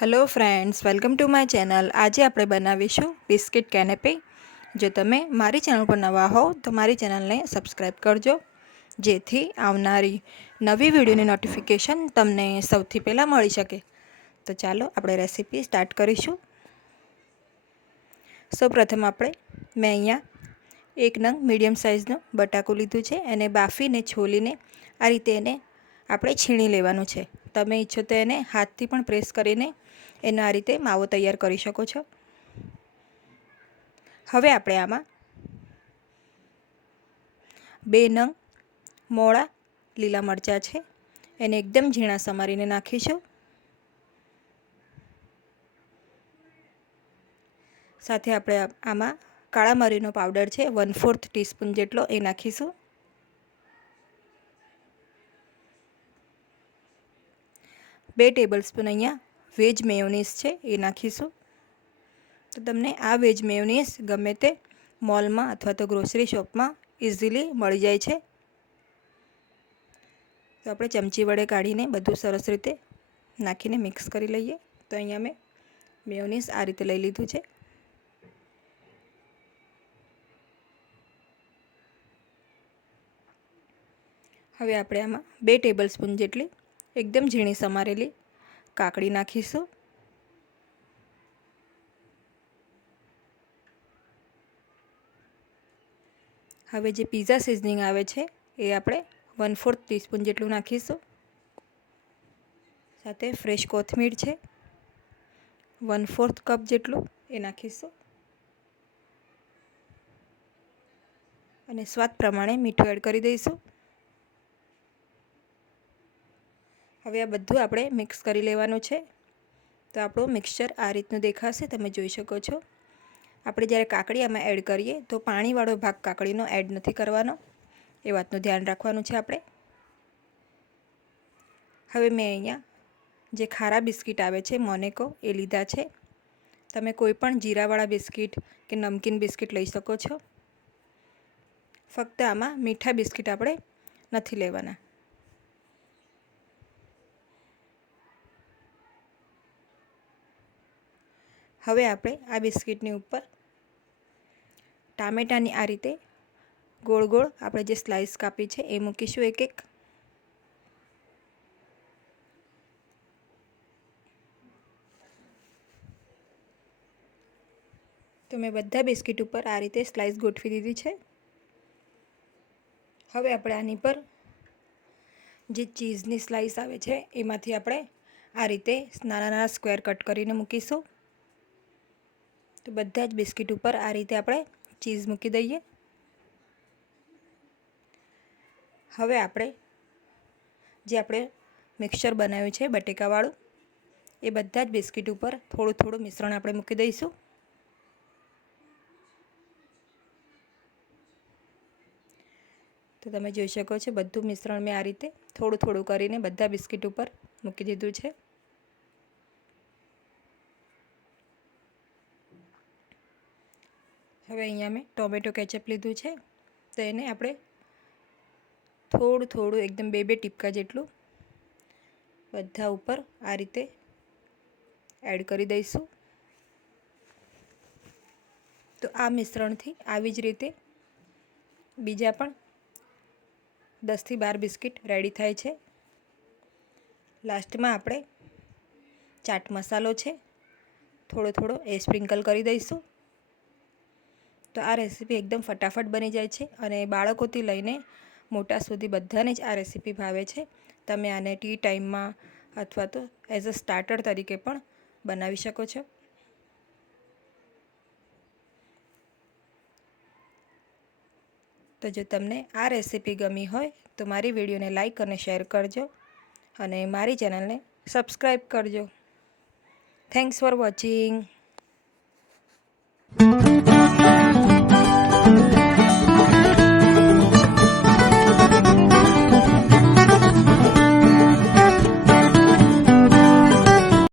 Hello friends, welcome to my channel. આજે આપણે બનાવીશું બિસ્કિટ કેનેપી. જો તમે મારી ચેનલ પર નવા હો તો મારી ચેનલને સબસ્ક્રાઈબ કરજો, જેથી આવનારી નવી વિડીયોની નોટિફિકેશન તમને સૌથી પહેલાં મળી શકે. તો ચાલો આપણે રેસીપી સ્ટાર્ટ કરીશું. સૌપ્રથમ મેં અહીંયા એક નંગ મીડિયમ સાઇઝનું બટાકું લીધું છે. એને બાફીને છોલીને આ રીતે એને આપણે છીણી લેવાનું છે. તમે ઈચ્છો તો એને હાથથી પણ પ્રેસ કરીને એનો આ રીતે માવો તૈયાર કરી શકો છો. હવે આપણે આમાં 2 નંગ મોળા લીલા મરચાં છે, એને એકદમ ઝીણા સમારીને નાખીશું. સાથે આપણે આમાં કાળા મરીનો પાવડર છે 1/4 ટીસ્પૂન જેટલો એ નાખીશું. બે ટેબલસ્પૂન અહીંયા વેજ મેયોનીઝ છે એ નાખીશું. તો તમને આ વેજ મેયોનીઝ ગમે તે મોલમાં અથવા તો ગ્રોસરી શોપમાં ઇઝીલી મળી જાય છે. તો આપણે ચમચી વડે કાઢીને બધું સરસ રીતે નાખીને મિક્સ કરી લઈએ. તો અહીંયા મેં મેયોનીઝ આ રીતે લઈ લીધું છે. હવે આપણે આમાં 2 ટેબલસ્પૂન જેટલી એકદમ ઝીણી સમારેલી કાકડી નાખીશું. હવે જે પીઝા સિઝનિંગ આવે છે એ આપણે 1/4 ટીસ્પૂન જેટલું નાખીશું. સાથે ફ્રેશ કોથમીર છે 1/4 કપ જેટલું એ નાખીશું. અને સ્વાદ પ્રમાણે મીઠું એડ કરી દઈશું. હવે આ બધું આપણે મિક્સ કરી લેવાનું છે. તો આપણું મિક્સચર આ રીતનું દેખાશે, તમે જોઈ શકો છો. આપણે જ્યારે કાકડી આમાં એડ કરીએ તો પાણીવાળો ભાગ કાકડીનો એડ નથી કરવાનો, એ વાતનું ધ્યાન રાખવાનું છે આપણે. હવે મેં અહીંયા જે ખારા બિસ્કિટ આવે છે મોનેકો એ લીધા છે. તમે કોઈ પણ જીરાવાળા બિસ્કિટ કે નમકીન બિસ્કિટ લઈ શકો છો. ફક્ત આમાં મીઠા બિસ્કિટ આપણે નથી લેવાના. હવે આપણે આ બિસ્કિટની ઉપર ટામેટાની આ રીતે ગોળ ગોળ આપણે જે સ્લાઇસ કાપી છે એ મૂકીશું એક એક. તો મેં બધા બિસ્કિટ ઉપર આ રીતે સ્લાઇસ ગોઠવી દીધી છે. હવે આપણે આની પર જે ચીઝની સ્લાઇસ આવે છે એમાંથી આપણે આ રીતે નાના નાના સ્ક્વેર કટ કરીને મૂકીશું. તો બધા જ બિસ્કિટ ઉપર આ રીતે આપણે ચીઝ મૂકી દઈએ. હવે આપણે મિક્સચર બનાવ્યું છે બટેકાવાળું, એ બધા જ બિસ્કિટ ઉપર થોડું થોડું મિશ્રણ આપણે મૂકી દઈશું. તો તમે જોઈ શકો છો બધું મિશ્રણ મેં આ રીતે થોડું થોડું કરીને બધા બિસ્કિટ ઉપર મૂકી દીધું છે. હવે અહીંયા મેં ટોમેટો કેચઅપ લીધું છે, તો એને આપણે થોડું થોડું એકદમ 2 ટીપકા જેટલું બધા ઉપર આ રીતે એડ કરી દઈશું. તો આ મિશ્રણથી આવી જ રીતે બીજા પણ 10 થી 12 બિસ્કિટ રેડી થાય છે. લાસ્ટમાં આપણે ચાટ મસાલો છે થોડો થોડો એ સ્પ્રિંકલ કરી દઈશું. તો આ રેસીપી એકદમ ફટાફટ બની જાય છે અને બાળકોથી લઈને મોટા સુધી બધાને જ આ રેસીપી ભાવે છે. તમે આને ટી ટાઈમમાં અથવા તો એઝ અ સ્ટાર્ટર તરીકે પણ બનાવી શકો છો. તો જો તમને આ રેસીપી ગમી હોય તો મારી વિડીયોને લાઈક અને શેર કરજો અને મારી ચેનલને સબસ્ક્રાઈબ કરજો. Thanks for watching.